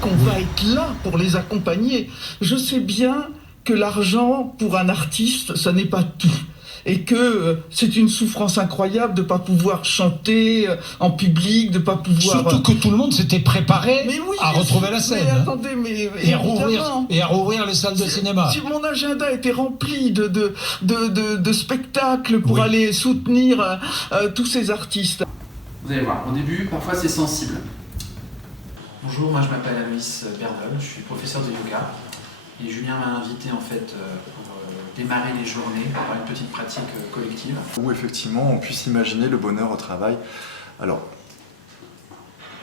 Qu'on va être là pour les accompagner. Je sais bien que l'argent, pour un artiste, ça n'est pas tout. Et que c'est une souffrance incroyable de ne pas pouvoir chanter en public, de ne pas pouvoir... Surtout que tout le monde s'était préparé à retrouver la scène. Mais attendez, et à rouvrir les salles de cinéma. Mon agenda était rempli de spectacles pour aller soutenir tous ces artistes. Vous allez voir, au début, parfois c'est sensible. Bonjour, moi je m'appelle Aloïs Bernol, je suis professeur de yoga. Et Julien m'a invité en fait pour démarrer les journées par une petite pratique collective. Où effectivement on puisse imaginer le bonheur au travail. Alors,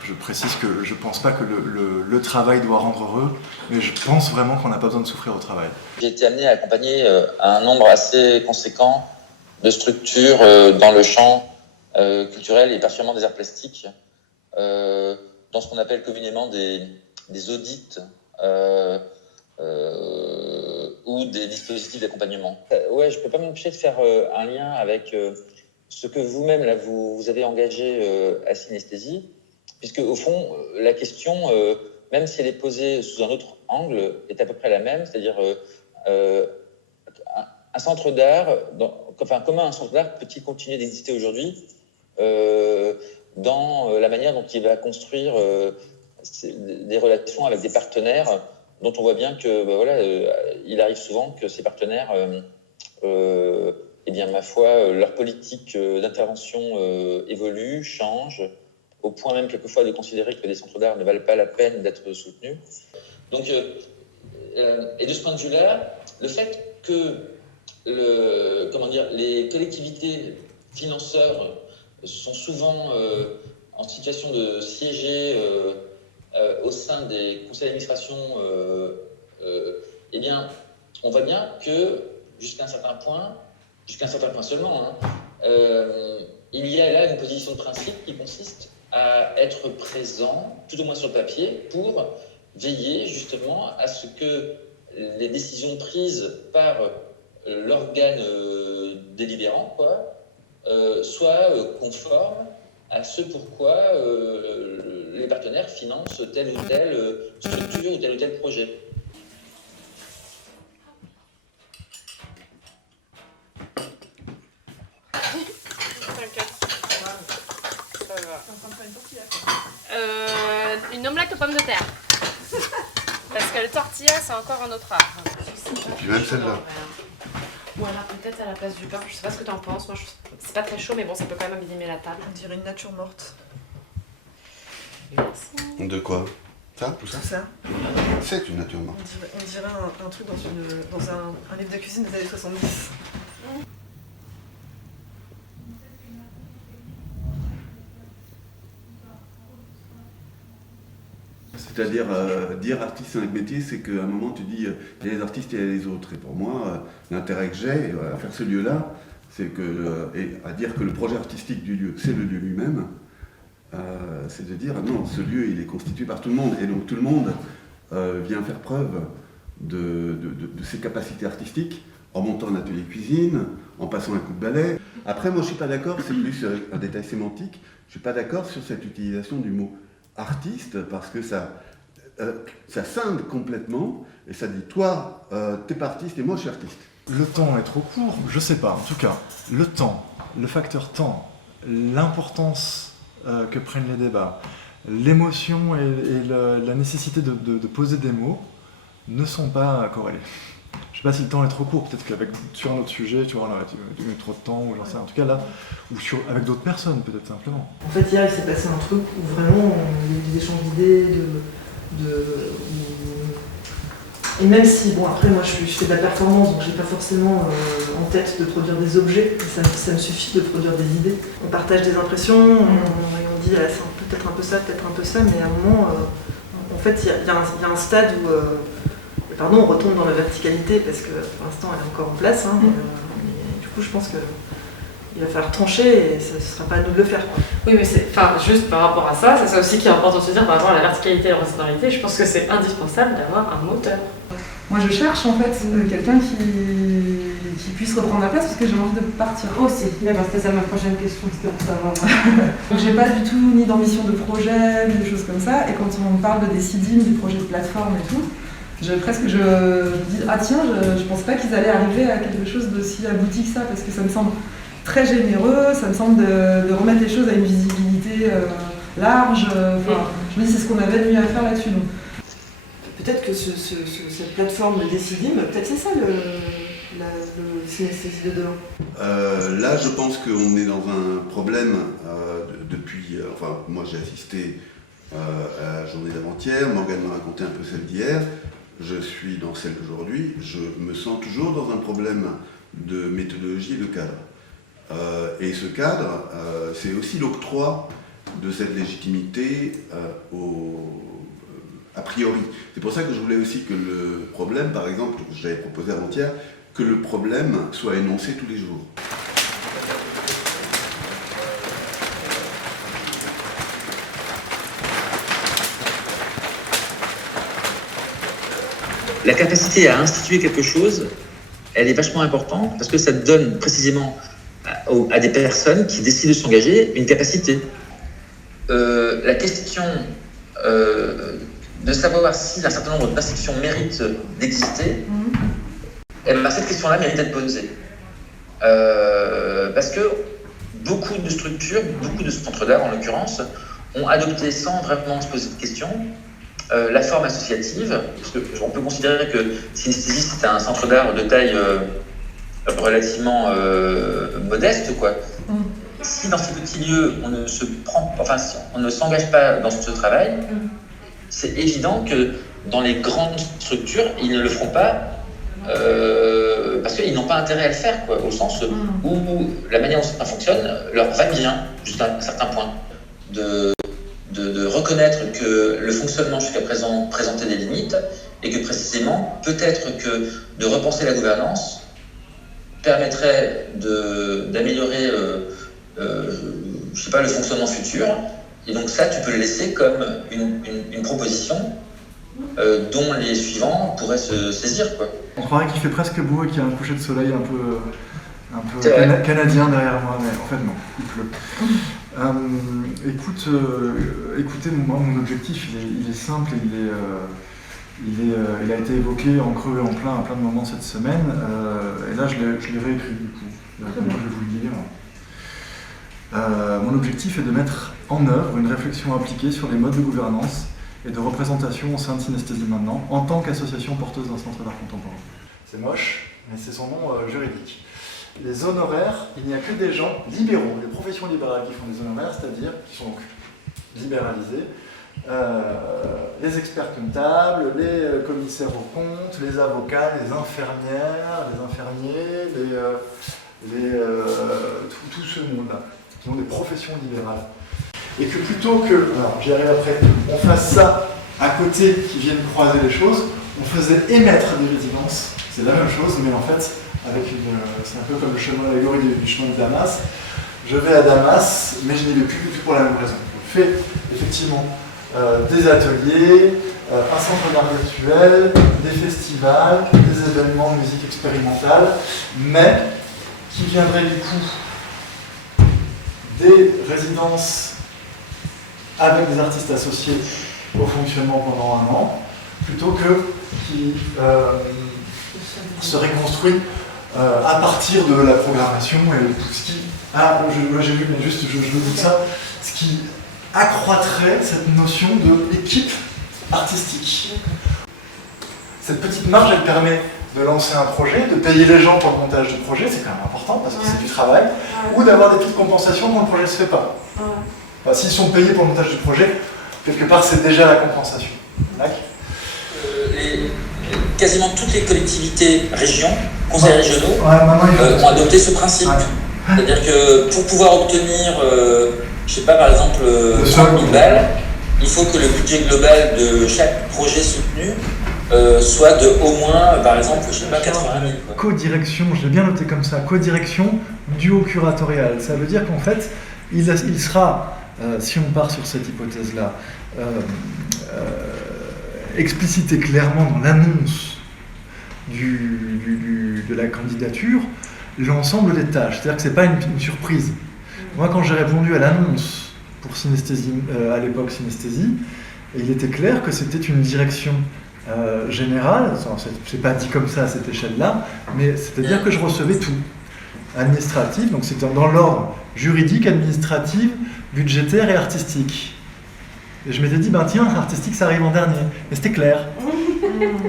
je précise que je ne pense pas que le travail doit rendre heureux, mais je pense vraiment qu'on n'a pas besoin de souffrir au travail. J'ai été amené à accompagner un nombre assez conséquent de structures dans le champ culturel et particulièrement des arts plastiques, dans ce qu'on appelle communément des audits ou des dispositifs d'accompagnement. Ouais, je peux pas m'empêcher de faire un lien avec ce que vous-même là vous avez engagé à Synesthésie, puisque au fond la question, même si elle est posée sous un autre angle, est à peu près la même, c'est-à-dire un centre d'art, comment un centre d'art peut-il continuer d'exister aujourd'hui dans la manière dont il va construire des relations avec des partenaires dont on voit bien que il arrive souvent que ces partenaires, eh bien ma foi, leur politique d'intervention évolue, change, au point même quelquefois de considérer que des centres d'art ne valent pas la peine d'être soutenus. Donc, et de ce point de vue-là, le fait que les collectivités financeurs sont souvent en situation de siéger au sein des conseils d'administration, eh bien, on voit bien que jusqu'à un certain point seulement, il y a là une position de principe qui consiste à être présent, tout au moins sur le papier, pour veiller justement à ce que les décisions prises par l'organe délibérant soient conformes à ce pourquoi les partenaires financent telle ou telle structure ou tel projet. Une omelette aux pommes de terre. Parce que le tortilla, c'est encore un autre art. Et puis même celle-là. Ou alors peut-être à la place du pain, je sais pas ce que t'en penses, moi c'est pas très chaud mais bon ça peut quand même abîmer la table. On dirait une nature morte. De quoi? Ça? Tout ça? Ça. C'est une nature morte. On dirait un truc dans un livre de cuisine des années 70. C'est-à-dire, dire artiste c'est un métier, c'est qu'à un moment tu dis, il y a les artistes et il y a les autres. Et pour moi, l'intérêt que j'ai à faire ce lieu-là, c'est que, et à dire que le projet artistique du lieu, c'est le lieu lui-même, c'est de dire, non, ce lieu, il est constitué par tout le monde. Et donc tout le monde vient faire preuve de ses capacités artistiques, en montant un atelier cuisine, en passant un coup de balai. Après, moi, je ne suis pas d'accord, c'est plus un détail sémantique, je ne suis pas d'accord sur cette utilisation du mot artiste, parce que ça scinde complètement, et ça dit, toi, t'es pas artiste et moi, je suis artiste. Le temps est trop court, je sais pas, en tout cas, le temps, le facteur temps, l'importance que prennent les débats, l'émotion et la nécessité de poser des mots ne sont pas corrélés. Je sais pas si le temps est trop court, peut-être sur un autre sujet, tu vois, tu mets trop de temps, ou j'en sais, en tout cas là, ou avec d'autres personnes peut-être simplement. En fait, hier, il s'est passé un truc où vraiment il y a eu des échanges d'idées, et même si, bon, après moi je fais de la performance, donc j'ai pas forcément en tête de produire des objets, ça me suffit de produire des idées. On partage des impressions, on dit ah, c'est peut-être un peu ça, mais à un moment, en fait, il y a un stade où on retombe dans la verticalité parce que pour l'instant elle est encore en place, mais du coup je pense qu'il va falloir trancher et ce ne sera pas à nous de le faire. Oui, mais juste par rapport à ça, c'est ça aussi qui est important de se dire par rapport à la verticalité et la horizontalité, je pense que c'est indispensable d'avoir un moteur. Moi je cherche en fait quelqu'un qui puisse reprendre la place parce que j'ai envie de partir aussi. C'était ça ma prochaine question, c'était pour savoir. Donc j'ai pas du tout ni d'ambition de projet, ni de choses comme ça, et quand on parle de Decidim, du projet de plateforme et tout, je dis ah tiens, je pense pas qu'ils allaient arriver à quelque chose d'aussi abouti que ça, parce que ça me semble très généreux, ça me semble de remettre les choses à une visibilité large. Je me dis c'est ce qu'on avait de mieux à faire là-dessus. Donc. Peut-être que cette plateforme Decidim, peut-être c'est ça le synesthésie de demain. Là, je pense qu'on est dans un problème depuis... enfin, moi j'ai assisté à la journée d'avant-hier, Morgane m'a raconté un peu celle d'hier, je suis dans celle d'aujourd'hui, je me sens toujours dans un problème de méthodologie et de cadre. Et ce cadre, c'est aussi l'octroi de cette légitimité a priori. C'est pour ça que je voulais aussi que le problème, par exemple, j'avais proposé avant-hier, que le problème soit énoncé tous les jours. La capacité à instituer quelque chose, elle est vachement importante parce que ça donne précisément à des personnes qui décident de s'engager une capacité. La question de savoir si un certain nombre d'institutions méritent d'exister, cette question-là mérite d'être posée. Parce que beaucoup de structures, beaucoup de centres d'art en l'occurrence, ont adopté sans vraiment se poser de questions la forme associative, parce qu'on peut considérer que Synesthésie c'est un centre d'art de taille relativement modeste, quoi. Si dans ces petits lieux on ne s'engage pas dans ce travail, c'est évident que dans les grandes structures, ils ne le feront pas parce qu'ils n'ont pas intérêt à le faire, quoi, au sens où la manière dont ça fonctionne leur va bien, jusqu'à un certain point. De reconnaître que le fonctionnement jusqu'à présent présentait des limites et que précisément, peut-être que de repenser la gouvernance permettrait d'améliorer je sais pas, le fonctionnement futur. Et donc ça, tu peux le laisser comme une proposition dont les suivants pourraient se saisir, quoi. On croirait qu'il fait presque beau et qu'il y a un coucher de soleil un peu canadien derrière moi, mais en fait non, il pleut. Écoutez, mon objectif, il est simple et il a été évoqué en creux et en plein à plein de moments cette semaine. Et là, je l'ai réécrit du coup. Je vais vous le dire. Mon objectif est de mettre en œuvre une réflexion appliquée sur les modes de gouvernance et de représentation au sein de Synesthésie Maintenant, en tant qu'association porteuse d'un centre d'art contemporain. C'est moche, mais c'est son nom juridique. Les honoraires, il n'y a que des gens libéraux, les professions libérales qui font des honoraires, c'est-à-dire qui sont donc libéralisés, les experts comptables, les commissaires aux comptes, les avocats, les infirmières, les infirmiers, tout ce monde-là, qui ont des professions libérales. Et que plutôt que, alors j'y arrive après, on fasse ça à côté qui viennent croiser les choses, on faisait émettre des résidences, c'est la même chose, mais en fait, c'est un peu comme le chemin, l'allégorie du chemin de Damas. Je vais à Damas, mais je n'y vais plus pour la même raison. Je fais effectivement des ateliers, un centre d'art virtuel, des festivals, des événements de musique expérimentale, mais qui viendraient du coup des résidences avec des artistes associés au fonctionnement pendant un an, plutôt que qui serait construit à partir de la programmation et tout ce qui... j'ai vu, mais juste je vous dis ça, ce qui accroîtrait cette notion d'équipe artistique. Cette petite marge, elle permet de lancer un projet, de payer les gens pour le montage du projet, c'est quand même important parce que c'est du travail, ou d'avoir des petites compensations quand le projet ne se fait pas. Enfin, s'ils sont payés pour le montage du projet, quelque part c'est déjà la compensation. Quasiment toutes les collectivités, régions, conseils régionaux ont adopté ce principe. C'est-à-dire que pour pouvoir obtenir, je sais pas, par exemple, 30 000 balles, il faut que le budget global de chaque projet soutenu soit de au moins, par exemple, je sais pas, 80 000. Co-direction, je l'ai bien noté comme ça, co-direction duo curatorial. Ça veut dire qu'en fait, il sera, si on part sur cette hypothèse-là, explicité clairement dans l'annonce de la candidature l'ensemble des tâches. C'est-à-dire que ce n'est pas une surprise. Moi, quand j'ai répondu à l'annonce pour Synesthésie, à l'époque Synesthésie, il était clair que c'était une direction générale, c'est pas dit comme ça à cette échelle-là, mais c'est-à-dire que je recevais tout. Administratif, donc c'était dans l'ordre juridique, administratif, budgétaire et artistique. Et je m'étais dit, ben tiens, artistique ça arrive en dernier. Mais c'était clair.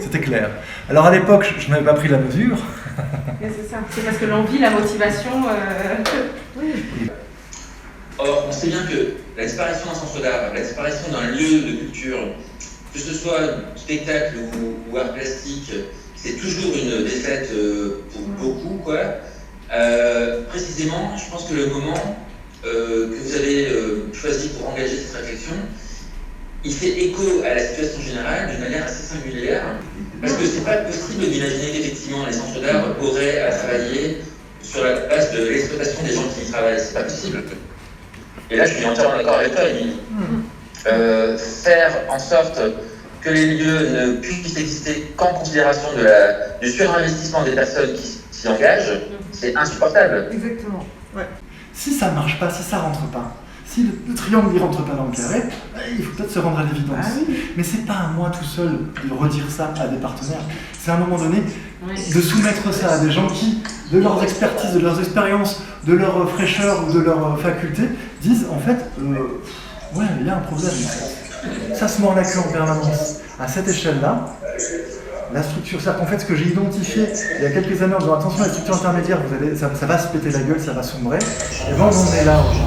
C'était clair. Alors à l'époque, je n'avais pas pris la mesure. C'est ça, c'est parce que l'envie, la motivation... Or, on sait bien que la disparition d'un centre d'art, la disparition d'un lieu de culture, que ce soit spectacle ou art plastique, c'est toujours une défaite pour beaucoup, quoi. Précisément, je pense que le moment que vous avez choisi pour engager cette réflexion, il fait écho à la situation générale d'une manière assez singulière, parce que c'est pas possible d'imaginer qu'effectivement les centres d'art auraient à travailler sur la base de l'exploitation des gens qui y travaillent, c'est pas possible. Et là, je suis entièrement d'accord avec toi, Émilie. Faire en sorte que les lieux ne puissent exister qu'en considération du surinvestissement des personnes qui s'y engagent, c'est insupportable. Exactement. Ouais. Si ça marche pas, si ça rentre pas, si le triangle ne rentre pas dans le carré, il faut peut-être se rendre à l'évidence. Ah oui. Mais c'est pas à moi tout seul de redire ça à des partenaires. C'est à un moment donné de soumettre ça à des gens qui, de leurs expertises, de leurs expériences, de leur fraîcheur ou de leur faculté, disent en fait, ouais, il y a un problème. Ça se mord la queue en permanence. À cette échelle-là, la structure, c'est-à-dire qu'en fait, ce que j'ai identifié il y a quelques années en disant attention, les structures intermédiaires, ça va se péter la gueule, ça va sombrer, et ben on en est là aujourd'hui.